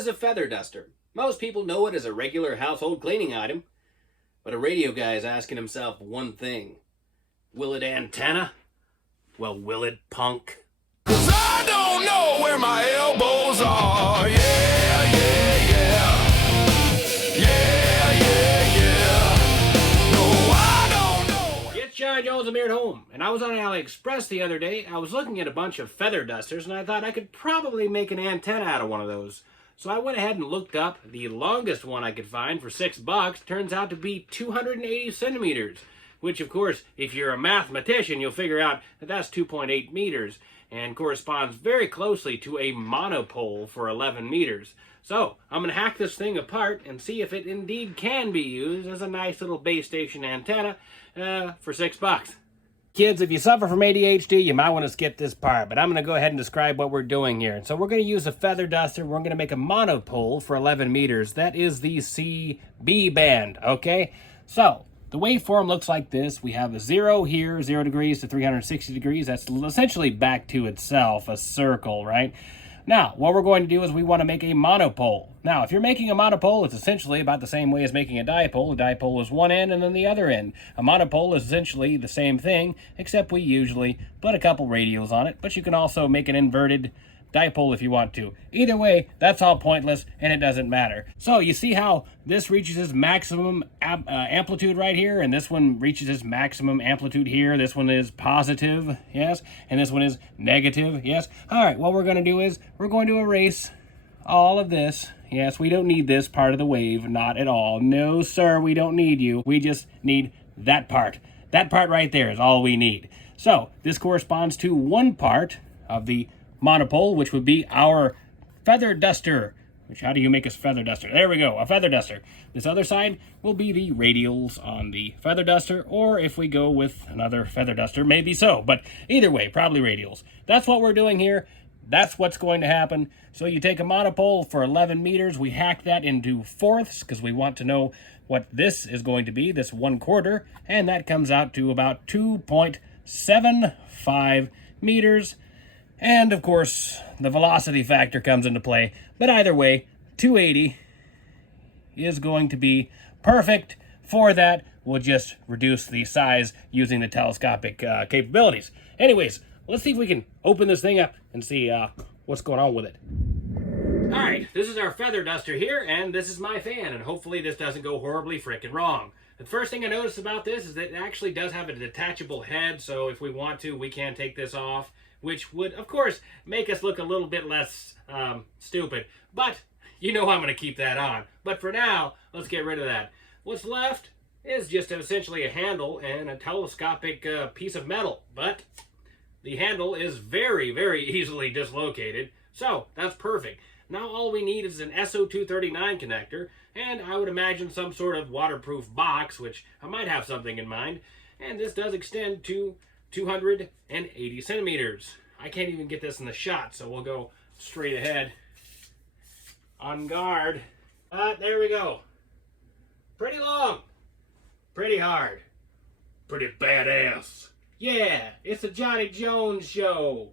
is a feather duster. Most people know it as a regular household cleaning item, but a radio guy is asking himself one thing. Will it antenna? Well, will it punk? 'Cause I don't know where my elbows are. Yeah, yeah, yeah. Yeah, yeah, yeah. No, I don't know. It's John Jones and Beard Home, and I was on AliExpress the other day. I was looking at a bunch of feather dusters, and I thought I could probably make an antenna out of one of those. So I went ahead and looked up the longest one I could find for $6. Turns out to be 280 centimeters, which, of course, if you're a mathematician, you'll figure out that that's 2.8 meters and corresponds very closely to a monopole for 11 meters. So I'm going to hack this thing apart and see if it indeed can be used as a nice little base station antenna for $6. Kids, if you suffer from ADHD, you might want to skip this part, but I'm going to go ahead and describe what we're doing here. So we're going to use a feather duster. We're going to make a monopole for 11 meters. That is the CB band, okay? So the waveform looks like this. We have a 0 here, 0 degrees to 360 degrees. That's essentially back to itself, a circle, right? Now, what we're going to do is we want to make a monopole. Now, if you're making a monopole, it's essentially about the same way as making a dipole. A dipole is one end and then the other end. A monopole is essentially the same thing, except we usually put a couple radials on it, but you can also make an inverted dipole if you want to. Either way, that's all pointless and it doesn't matter. So you see how this reaches its maximum amplitude right here, and this one reaches its maximum amplitude here. This one is positive, yes, and this one is negative, yes. All right, what we're going to do is we're going to erase all of this. Yes, we don't need this part of the wave, not at all. No, sir, we don't need you. We just need that part. That part right there is all we need. So this corresponds to one part of the monopole, which would be our feather duster. Which, how do you make a feather duster? There we go, a feather duster. This other side will be the radials on the feather duster, or if we go with another feather duster, maybe so. But either way, probably radials. That's what we're doing here. That's what's going to happen. So you take a monopole for 11 meters. We hack that into fourths because we want to know what this is going to be, this 1/4, and that comes out to about 2.75 meters. And, of course, the velocity factor comes into play. But either way, 280 is going to be perfect for that. We'll just reduce the size using the telescopic capabilities. Anyways, let's see if we can open this thing up and see what's going on with it. All right, this is our feather duster here, and this is my fan, and hopefully this doesn't go horribly frickin' wrong. The first thing I noticed about this is that it actually does have a detachable head, so if we want to, we can take this off, which would, of course, make us look a little bit less stupid. But you know I'm going to keep that on. But for now, let's get rid of that. What's left is just essentially a handle and a telescopic piece of metal. But the handle is very, very easily dislocated. So that's perfect. Now all we need is an SO239 connector, and I would imagine some sort of waterproof box, which I might have something in mind. And this does extend to 280 centimeters. I can't even get this in the shot, so we'll go straight ahead. On guard. There we go. Pretty long. Pretty hard. Pretty badass. Yeah, it's a Johnny Jones show.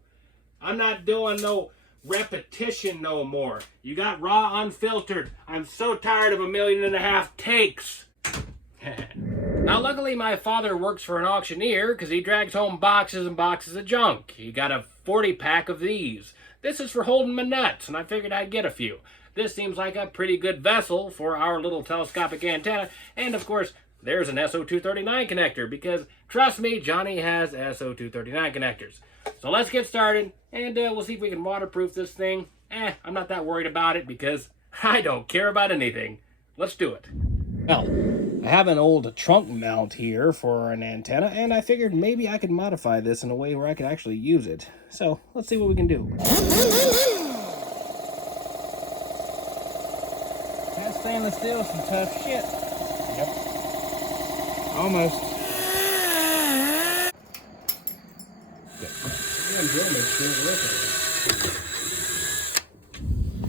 I'm not doing no repetition no more. You got raw unfiltered. I'm so tired of 1.5 million takes. Now, luckily, my father works for an auctioneer because he drags home boxes and boxes of junk. He got a 40-pack of these. This is for holding my nuts, and I figured I'd get a few. This seems like a pretty good vessel for our little telescopic antenna. And, of course, there's an SO239 connector because, trust me, Johnny has SO239 connectors. So let's get started, and we'll see if we can waterproof this thing. I'm not that worried about it because I don't care about anything. Let's do it. Well, I have an old trunk mount here for an antenna, and I figured maybe I could modify this in a way where I could actually use it. So, let's see what we can do. That stainless steel is some tough shit. Yep. Almost.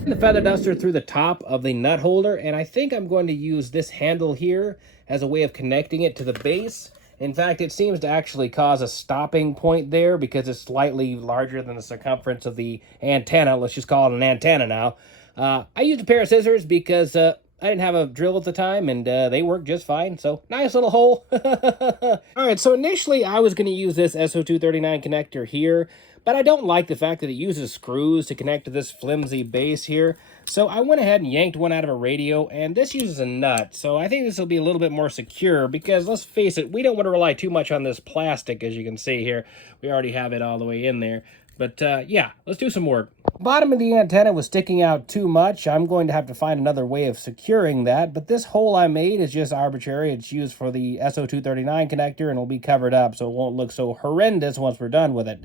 The feather duster through the top of the nut holder, and I think I'm going to use this handle here as a way of connecting it to the base. In fact, it seems to actually cause a stopping point there because it's slightly larger than the circumference of the antenna. Let's just call it an antenna now. I used a pair of scissors because I didn't have a drill at the time, and they worked just fine. So, nice little hole. All right, so initially I was going to use this SO239 connector here, but I don't like the fact that it uses screws to connect to this flimsy base here. So I went ahead and yanked one out of a radio, and this uses a nut. So I think this will be a little bit more secure because, let's face it, we don't want to rely too much on this plastic, as you can see here. We already have it all the way in there. But yeah, let's do some work. Bottom of the antenna was sticking out too much. I'm going to have to find another way of securing that. But this hole I made is just arbitrary. It's used for the SO239 connector and will be covered up so it won't look so horrendous once we're done with it.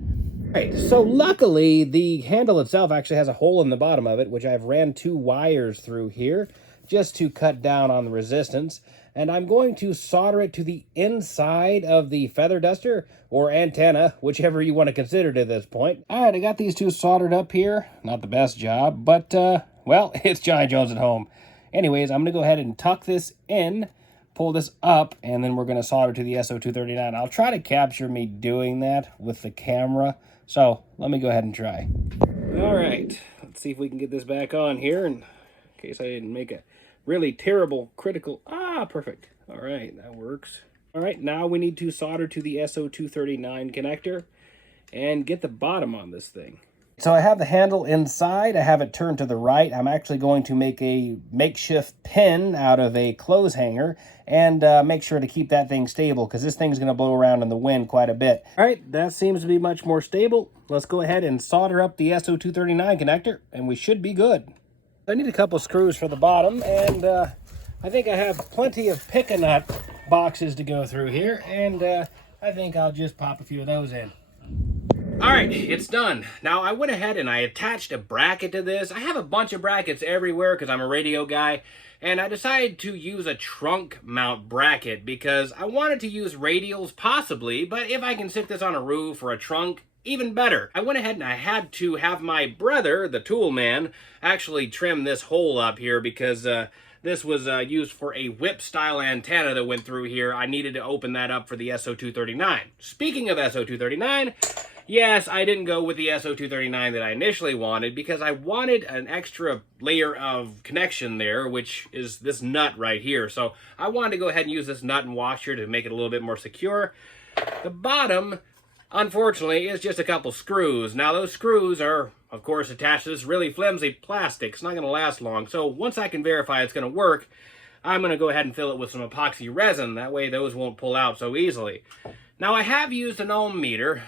Right, so luckily the handle itself actually has a hole in the bottom of it, which I've ran 2 wires through here just to cut down on the resistance. And I'm going to solder it to the inside of the feather duster or antenna, whichever you want to consider it at this point. All right, I got these 2 soldered up here. Not the best job, but, well, it's Johnny Jones at home. Anyways, I'm going to go ahead and tuck this in, pull this up, and then we're going to solder to the SO239. I'll try to capture me doing that with the camera. So let me go ahead and try. All right, let's see if we can get this back on here in case I didn't make a really terrible critical. Perfect. All right, that works. All right, now we need to solder to the SO239 connector and get the bottom on this thing. So I have the handle inside. I have it turned to the right. I'm actually going to make a makeshift pin out of a clothes hanger and make sure to keep that thing stable because this thing's going to blow around in the wind quite a bit. All right, that seems to be much more stable. Let's go ahead and solder up the SO239 connector and we should be good. I need a couple screws for the bottom, and I think I have plenty of pick-a-nut boxes to go through here, and I think I'll just pop a few of those in. All right, it's done. Now, I went ahead and I attached a bracket to this. I have a bunch of brackets everywhere because I'm a radio guy, and I decided to use a trunk mount bracket because I wanted to use radials possibly, but if I can sit this on a roof or a trunk, even better. I went ahead and I had to have my brother, the tool man, actually trim this hole up here because this was used for a whip-style antenna that went through here. I needed to open that up for the SO239. Speaking of SO239, yes, I didn't go with the SO239 that I initially wanted because I wanted an extra layer of connection there, which is this nut right here. So I wanted to go ahead and use this nut and washer to make it a little bit more secure. The bottom, unfortunately, is just a couple screws. Now, those screws are, of course, attached to this really flimsy plastic. It's not going to last long. So once I can verify it's going to work, I'm going to go ahead and fill it with some epoxy resin. That way those won't pull out so easily. Now, I have used an ohm meter.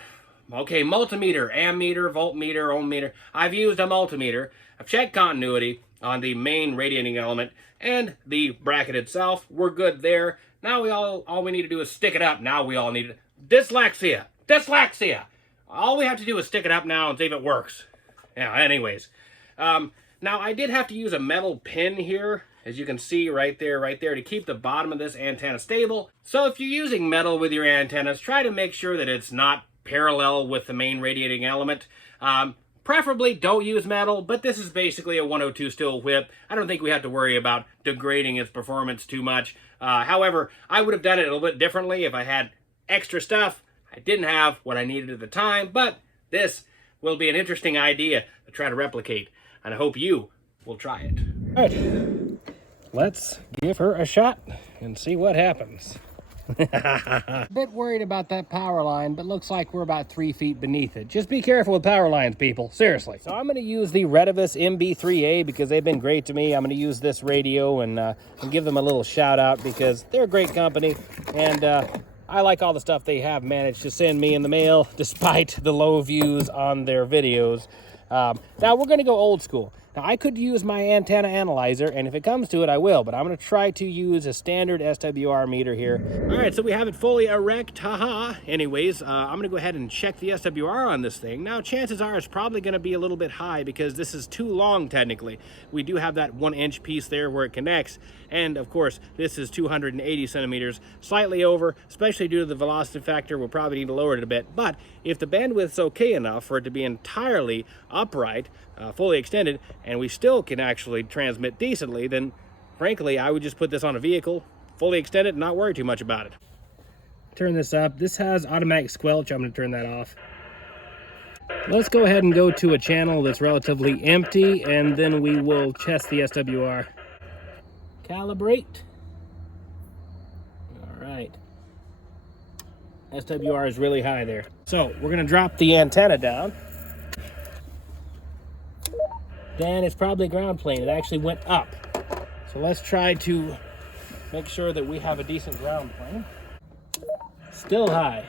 Okay, multimeter, ammeter, voltmeter, ohm meter. I've used a multimeter. I've checked continuity on the main radiating element and the bracket itself. We're good there. Now all we need to do is stick it up. Now we all need dyslexia. Dyslexia! All we have to do is stick it up now and see if it works. Yeah, anyways. Now, I did have to use a metal pin here, as you can see right there, to keep the bottom of this antenna stable. So if you're using metal with your antennas, try to make sure that it's not parallel with the main radiating element. Preferably don't use metal, but this is basically a 102 steel whip. I don't think we have to worry about degrading its performance too much. However, I would have done it a little bit differently if I had extra stuff. I didn't have what I needed at the time, but this will be an interesting idea to try to replicate, and I hope you will try it. All right, let's give her a shot and see what happens. A bit worried about that power line, but looks like we're about 3 feet beneath it. Just be careful with power lines, people. Seriously. So I'm going to use the Retevis MB3A because they've been great to me. I'm going to use this radio and give them a little shout out because they're a great company, and I like all the stuff they have managed to send me in the mail despite the low views on their videos. Now we're going to go old school. Now, I could use my antenna analyzer, and if it comes to it, I will, but I'm going to try to use a standard SWR meter here. All right, so we have it fully erect, haha. Anyways, I'm going to go ahead and check the SWR on this thing. Now, chances are it's probably going to be a little bit high because this is too long, technically. We do have that 1-inch piece there where it connects, and of course, this is 280 centimeters, slightly over, especially due to the velocity factor. We'll probably need to lower it a bit, but if the bandwidth's okay enough for it to be entirely upright, fully extended, and we still can actually transmit decently, then frankly, I would just put this on a vehicle, fully extend it, and not worry too much about it. Turn this up. This has automatic squelch. I'm going to turn that off. Let's go ahead and go to a channel that's relatively empty, and then we will test the SWR. Calibrate. All right. SWR is really high there. So we're going to drop the antenna down. Then it's probably ground plane. It actually went up. So let's try to make sure that we have a decent ground plane. Still high.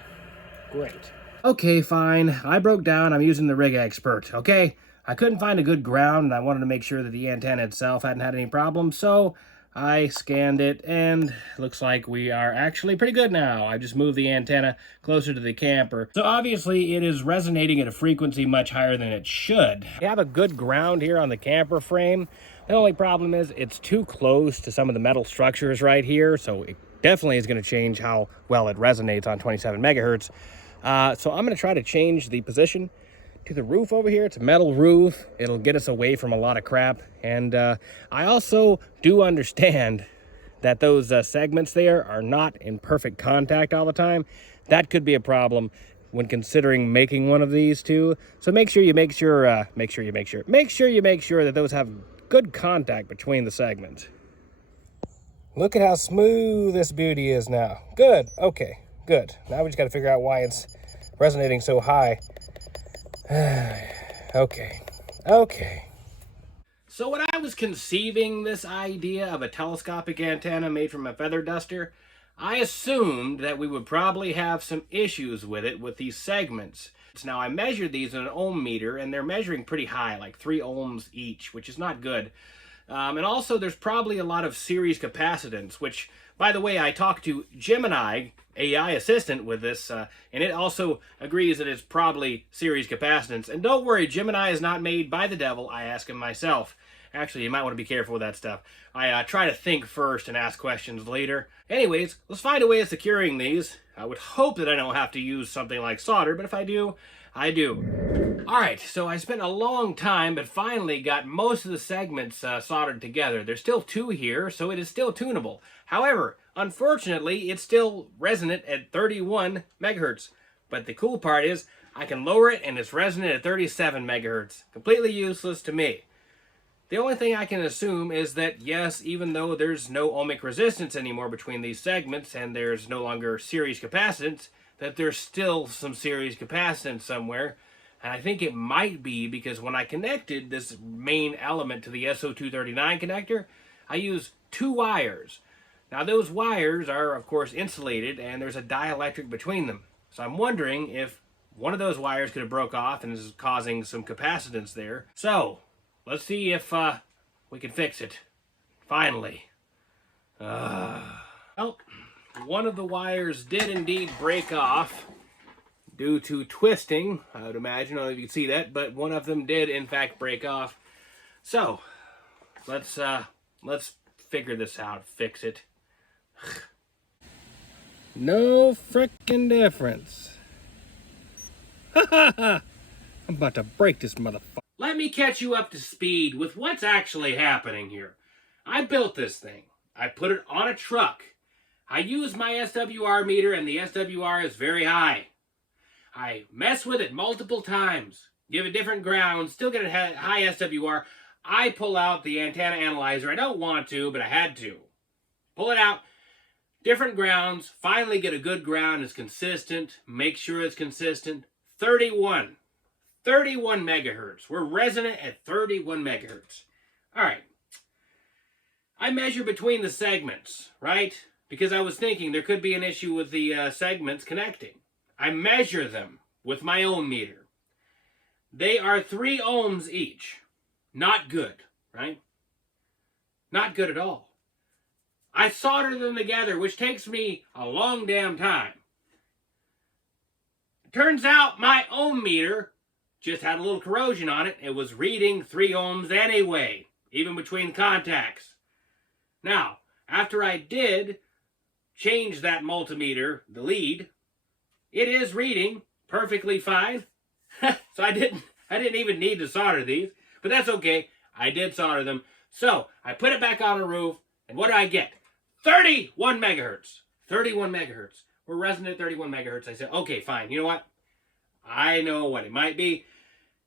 Great. Okay, fine. I broke down. I'm using the Rig Expert, okay? I couldn't find a good ground, and I wanted to make sure that the antenna itself hadn't had any problems, so I scanned it, and looks like we are actually pretty good now. I just moved the antenna closer to the camper. So obviously it is resonating at a frequency much higher than it should. We have a good ground here on the camper frame. The only problem is it's too close to some of the metal structures right here, so it definitely is going to change how well it resonates on 27 megahertz. So I'm going to try to change the position to the roof over here. It's a metal roof. It'll get us away from a lot of crap. And I also do understand that those segments there are not in perfect contact all the time. That could be a problem when considering making one of these too. So make sure you make sure that those have good contact between the segments. Look at how smooth this beauty is now. Good. Okay. Good. Now we just got to figure out why it's resonating so high. Okay. So when I was conceiving this idea of a telescopic antenna made from a feather duster, I assumed that we would probably have some issues with it with these segments. Now I measured these in an ohm meter, and they're measuring pretty high, like 3 ohms each, which is not good. And also there's probably a lot of series capacitance, which, by the way, I talked to Gemini AI assistant with this, and it also agrees that it's probably series capacitance. And don't worry, Gemini is not made by the devil. I ask him myself. Actually, you might want to be careful with that stuff. I try to think first and ask questions later. Anyways, let's find a way of securing these. I would hope that I don't have to use something like solder, but if I do, I do. Alright, so I spent a long time, but finally got most of the segments soldered together. There's still 2 here, so it is still tunable. However, unfortunately, it's still resonant at 31 megahertz. But the cool part is, I can lower it and it's resonant at 37 megahertz. Completely useless to me. The only thing I can assume is that, yes, even though there's no ohmic resistance anymore between these segments and there's no longer series capacitance, that there's still some series capacitance somewhere. And I think it might be because when I connected this main element to the SO239 connector, I used 2 wires. Now those wires are, of course, insulated, and there's a dielectric between them. So I'm wondering if one of those wires could have broke off and is causing some capacitance there. So let's see if we can fix it. Finally. Well, one of the wires did indeed break off due to twisting, I would imagine. I don't know if you can see that, but one of them did in fact break off. So let's figure this out, fix it. No frickin' difference. I'm about to break this motherfucker. Let me catch you up to speed with what's actually happening here. I built this thing. I put it on a truck. I use my SWR meter, and the SWR is very high. I mess with it multiple times, give it different grounds, still get a high SWR. I pull out the antenna analyzer. I don't want to, but I had to. Pull it out, different grounds, finally get a good ground, is consistent, make sure it's consistent. 31 megahertz. We're resonant at 31 megahertz. All right. I measure between the segments, right? Because I was thinking there could be an issue with the segments connecting. I measure them with my ohm meter. They are 3 ohms each. Not good, right? Not good at all. I solder them together, which takes me a long damn time. Turns out my ohm meter just had a little corrosion on it. It was reading 3 ohms anyway, even between contacts. Now, after I did change that multimeter, the lead, it is reading perfectly fine. So I didn't even need to solder these, but that's okay. I did solder them. So I put it back on the roof, and what do I get? 31 megahertz. 31 megahertz. We're resonant at 31 megahertz. I said, okay, fine. You know what? I know what it might be.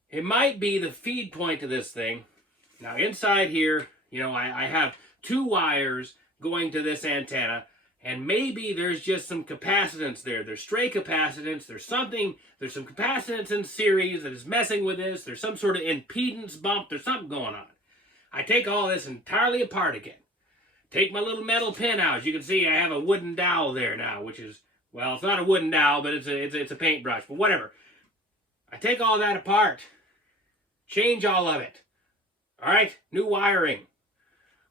It might be the feed point to this thing. Now inside here, you know, I have 2 wires going to this antenna, and maybe there's just some capacitance there. There's stray capacitance. There's some capacitance in series that is messing with this. There's some sort of impedance bump. There's something going on. I take all this entirely apart again. Take my little metal pin out. As you can see, I have a wooden dowel there now, which is, well, it's not a wooden dowel, but it's a paintbrush, but whatever. I take all that apart. Change all of it. All right, new wiring.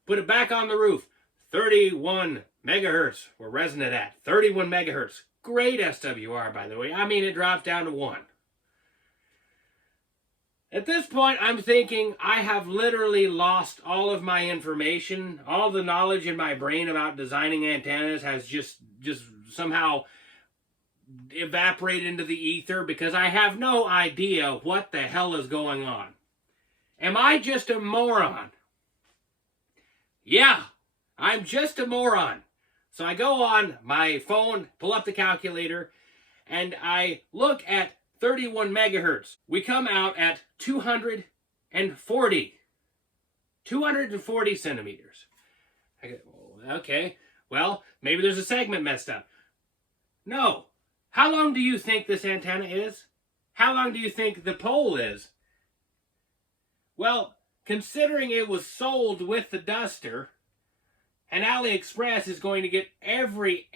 Put it back on the roof. 31 megahertz we're resonant at. 31 megahertz. Great SWR, by the way. I mean, it drops down to 1. At this point, I'm thinking I have literally lost all of my information. All the knowledge in my brain about designing antennas has just somehow evaporated into the ether because I have no idea what the hell is going on. Am I just a moron? Yeah, I'm just a moron. So I go on my phone, pull up the calculator, and I look at 31 megahertz. We come out at 240 centimeters. I go, okay, well, maybe there's a segment messed up. No. How long do you think this antenna is? How long do you think the pole is? Well, considering it was sold with the duster, and AliExpress is going to get every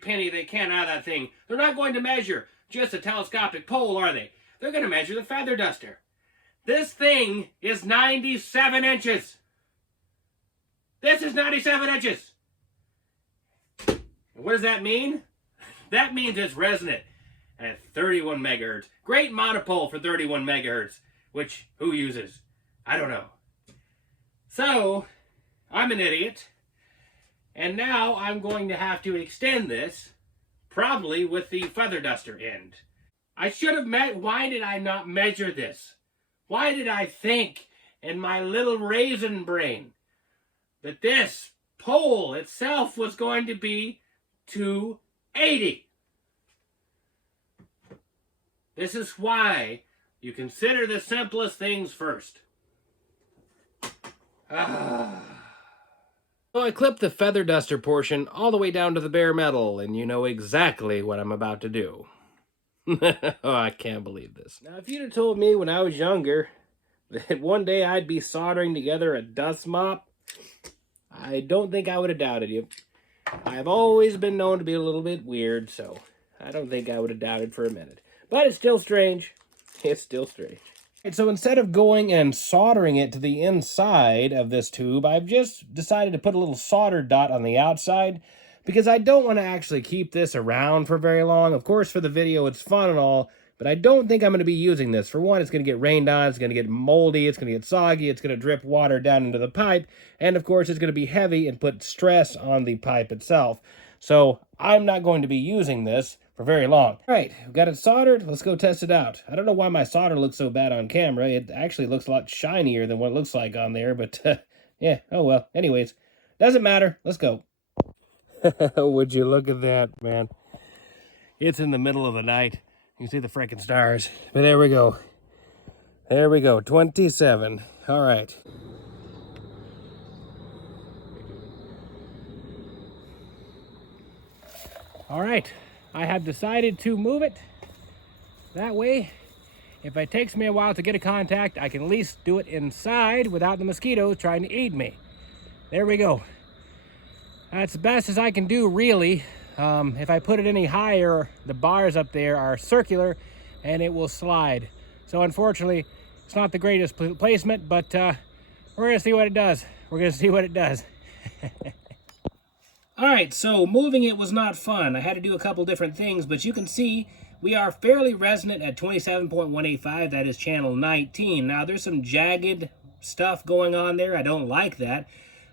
penny they can out of that thing. They're not going to measure just a telescopic pole, are they? They're going to measure the feather duster. This thing is 97 inches. This is 97 inches. What does that mean? That means it's resonant at 31 megahertz. Great monopole for 31 megahertz, which who uses? I don't know. So, I'm an idiot. And now I'm going to have to extend this, probably with the feather duster end. I should have why did I not measure this? Why did I think in my little raisin brain that this pole itself was going to be 280? This is why you consider the simplest things first. So I clipped the feather duster portion all the way down to the bare metal, and you know exactly what I'm about to do. Oh, I can't believe this. Now, if you'd have told me when I was younger that one day I'd be soldering together a dust mop, I don't think I would have doubted you. I've always been known to be a little bit weird, so I don't think I would have doubted for a minute. But it's still strange. It's still strange. And so instead of going and soldering it to the inside of this tube, I've just decided to put a little solder dot on the outside because I don't want to actually keep this around for very long. Of course, for the video, it's fun and all, but I don't think I'm going to be using this. For one, it's going to get rained on, it's going to get moldy, it's going to get soggy, it's going to drip water down into the pipe, and of course, it's going to be heavy and put stress on the pipe itself. So I'm not going to be using this for very long. All right, we've got it soldered. Let's go test it out. I don't know why my solder looks so bad on camera. It actually looks a lot shinier than what it looks like on there, but yeah, oh well. Anyways, doesn't matter. Let's go. Would you look at that, man? It's in the middle of the night. You can see the frickin' stars. But there we go. There we go, 27. All right. All right, I have decided to move it. That way, if it takes me a while to get a contact, I can at least do it inside without the mosquitoes trying to eat me. There we go. That's the best as I can do, really. If I put it any higher, the bars up there are circular and it will slide. So unfortunately, it's not the greatest placement, but we're gonna see what it does. We're gonna see what it does. All right, so moving it was not fun. I had to do a couple different things, but you can see we are fairly resonant at 27.185. That is channel 19. Now, there's some jagged stuff going on there. I don't like that,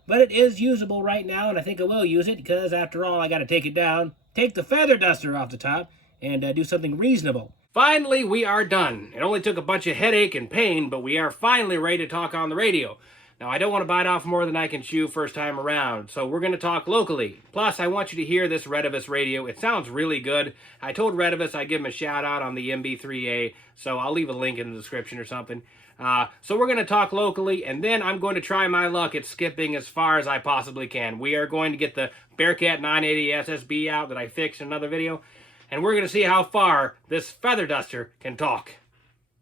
but it is usable right now, and I think I will use it because, after all, I got to take it down, take the feather duster off the top, and do something reasonable. Finally, we are done. It only took a bunch of headache and pain, but we are finally ready to talk on the radio. Now, I don't want to bite off more than I can chew first time around, so we're going to talk locally. Plus, I want you to hear this Retevis radio. It sounds really good. I told Retevis I'd give him a shout out on the MB3A, so I'll leave a link in the description or something. So we're going to talk locally, and then I'm going to try my luck at skipping as far as I possibly can. We are going to get the Bearcat 980 SSB out that I fixed in another video, and we're going to see how far this feather duster can talk.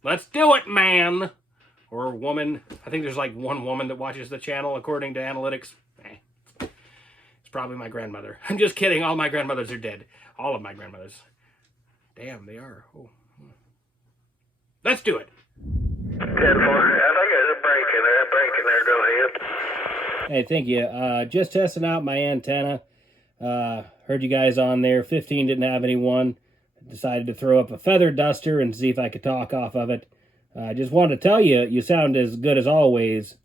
Let's do it, man! Or woman. I think there's like one woman that watches the channel according to analytics. It's probably my grandmother. I'm just kidding. All my grandmothers are dead. All of my grandmothers. Damn, they are. Oh. Let's do it. 10-4. I think there's a break in there. Go ahead. Hey, thank you. Just testing out my antenna. Heard you guys on there. 15 didn't have anyone. Decided to throw up a feather duster and see if I could talk off of it. I just wanted to tell you, you sound as good as always.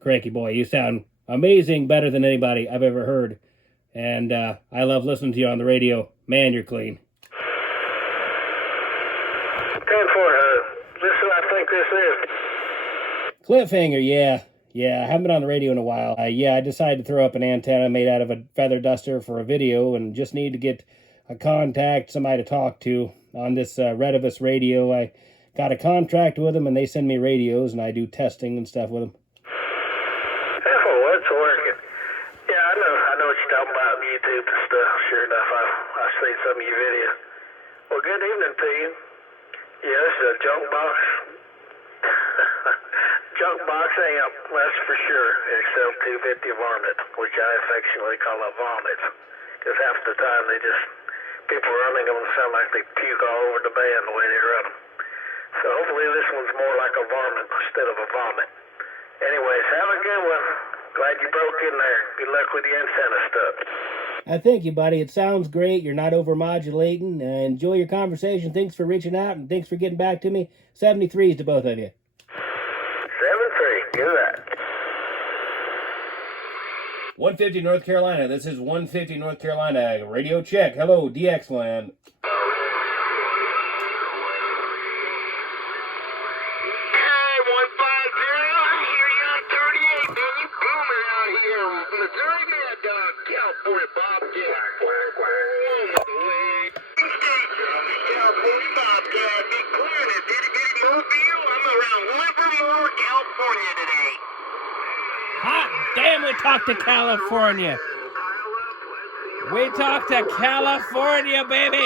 Cranky boy, you sound amazing, better than anybody I've ever heard. And I love listening to you on the radio. Man, you're clean. 10-4. This is what I think this is. Cliffhanger, yeah. Yeah, I haven't been on the radio in a while. I decided to throw up an antenna made out of a feather duster for a video and just need to get a contact, somebody to talk to on this Retevis radio. I got a contract with them, and they send me radios, and I do testing and stuff with them. Oh, it's working. Yeah, I know what you're talking about on YouTube and stuff. Sure enough, I've seen some of your videos. Well, good evening to you. Yeah, this is a junk box. Junk box amp, that's for sure. XL250 varmint, which I affectionately call a vomit. Because half the time people running them sound like they puke all over the band the way they run them. So hopefully this one's more like a varmint instead of a vomit. Anyways, have a good one. Glad you broke in there. Good luck with the antenna stuff. Thank you, buddy. It sounds great. You're not over-modulating. Enjoy your conversation. Thanks for reaching out, and thanks for getting back to me. 73s to both of you. 7-3. Do that. 150 North Carolina. This is 150 North Carolina. Radio check. Hello, DX land. Hot damn, we talked to California. We talked to California, baby.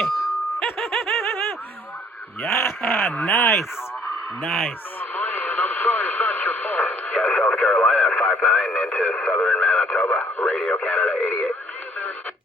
Yeah, nice. Nice. Yeah, South Carolina, 5-9 into southern Manitoba. Radio Canada 88.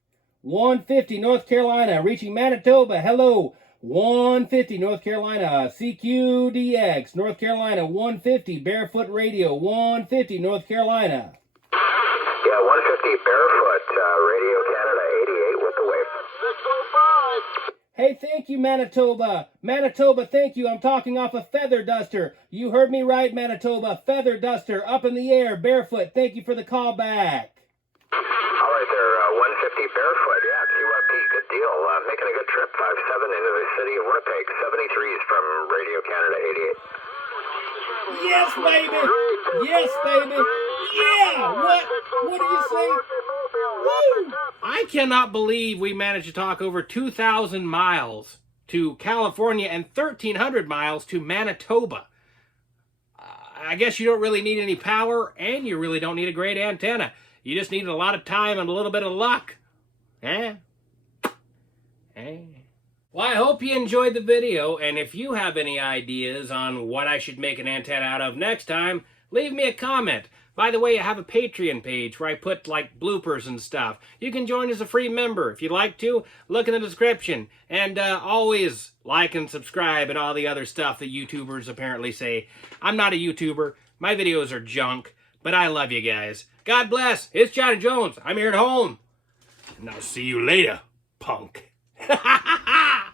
150 North Carolina, reaching Manitoba. Hello. 150 North Carolina, CQDX, North Carolina, 150 Barefoot Radio, 150 North Carolina. Yeah, 150 Barefoot, Radio Canada 88 with the wave. 605. Hey, thank you, Manitoba. Manitoba, thank you. I'm talking off a feather duster. You heard me right, Manitoba. Feather duster, up in the air, Barefoot. Thank you for the call back. All right there, 150 Barefoot, yeah, QRP, good deal. Making a good trip, 5-7 into the city of Winnipeg, 73s from Radio Canada 88. Yes, baby. Yes, baby. Yeah. What do you say? Woo. I cannot believe we managed to talk over 2,000 miles to California and 1,300 miles to Manitoba. I guess you don't really need any power, and you really don't need a great antenna. You just need a lot of time and a little bit of luck. Eh? Well, I hope you enjoyed the video, and if you have any ideas on what I should make an antenna out of next time, leave me a comment. By the way, I have a Patreon page where I put, like, bloopers and stuff. You can join as a free member. If you'd like to, look in the description. And always like and subscribe and all the other stuff that YouTubers apparently say. I'm not a YouTuber. My videos are junk, but I love you guys. God bless. It's Johnny Jones. I'm here at home. And I'll see you later, punk. Ha ha ha ha!